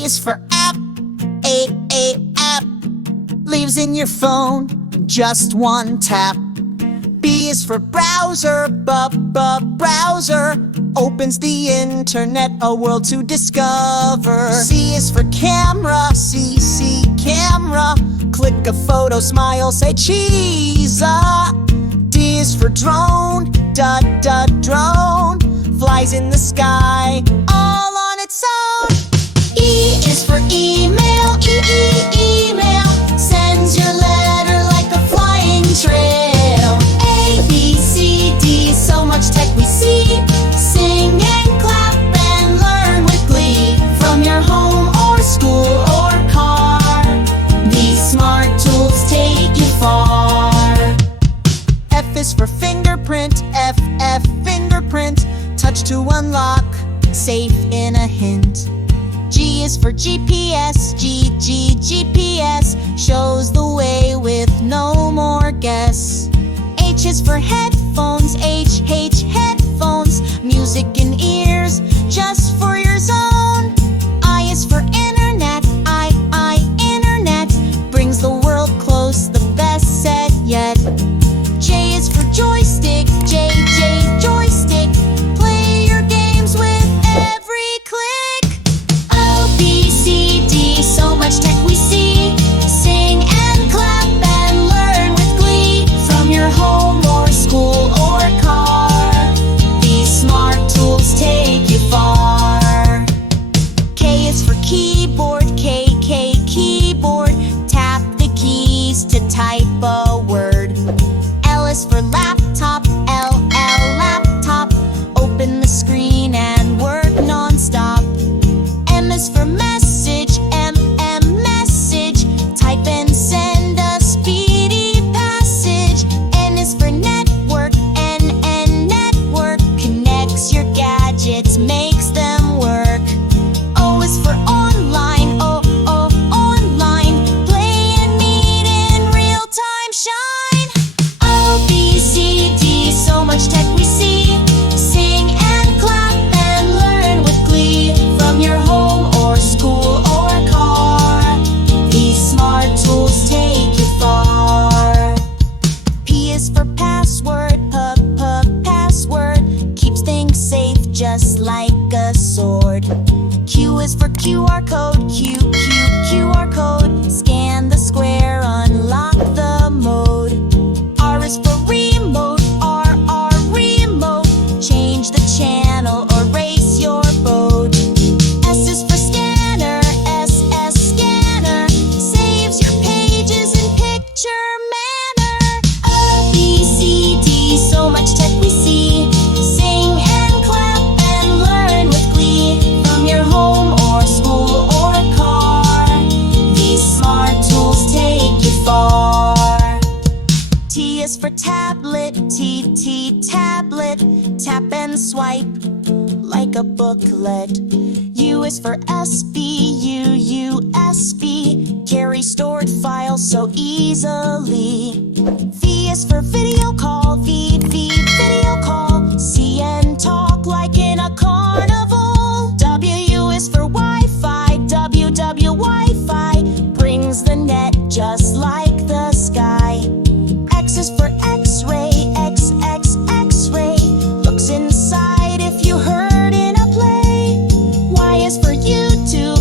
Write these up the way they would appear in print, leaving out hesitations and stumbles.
A is for app, app. Lives in your phone, just one tap. B is for browser, browser. Opens the internet, a world to discover. C is for camera, camera. Click a photo, smile, say cheese. D is for drone, drone. Flies in the sky, all on its own. E is for email, email. Sends your letter like a flying trail. A, B, C, D, so much tech we see. Sing and clap and learn with glee. From your home or school or car, these smart tools take you far. F is for fingerprint, F, fingerprint. Touch to unlock, safe in a hint. G is for GPS, GPS. Shows the way with no more guess. H is for headphones, headphones. Music in ears, just for your zone. I is for internet, internet. Brings the world close, the best set yet. J is for joystick, joystick. Play your games with every click. O, B, C, D, so much tech we see. Sing and clap and learn with glee. From your home or school or car, these smart tools take you far. K is for keyboard, keyboard. Tap the keys to type a word. L is for laptop, laptop. Open the screen and work non-stop. M is for message, message. Type and send a speedy passage. N is for network, network. Connects your gadgets, makes them work. O is for online, online. Play and meet in real time, shine. O, B, C, D, so much tech we see. Sing and clap and learn with glee. From your home or school or car, these smart tools take you far. P is for password, password. Keeps things safe just like a sword. Q is for QR code, QR code. Scan the square, unlock the mode. R is for remote, remote. Change the channel or race your boat. S is for scanner, scanner. Saves your pages in picture manner. O, B, C, D, so much tech we see. Sing and clap and learn with glee. From your home or school or car, these smart tools take you far. T is for tablet, tablet. Tap and swipe like a booklet. U is for USB, carry stored files so easily. V is for video call, video call. See and talk like in a carnival. W is for Wi-Fi, Wi-Fi. Brings the net just like the sky. X is for X-ray, X-ray. Looks inside if you heard in a play. Y is for YouTube,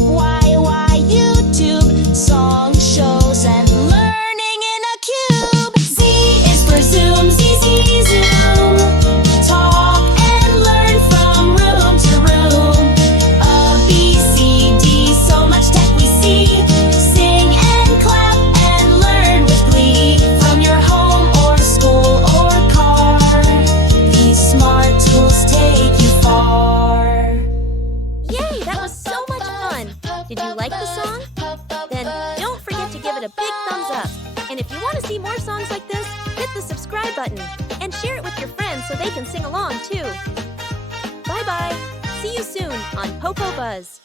YouTube. Song shows and learning in a cube. Z is for Zoom, Zoom. Talk and learn from room to room. A, B, C, D, so much tech we see. Sing and clap and learn with glee. From your home or school or car, these smart tools take you far. Yay, that was so much fun! Did you like the song? Then don't forget to give it a big thumbs up. And if you want to see more songs like this, hit the subscribe button and share it with your friends so they can sing along too. Bye-bye! See you soon on Popo Buzz.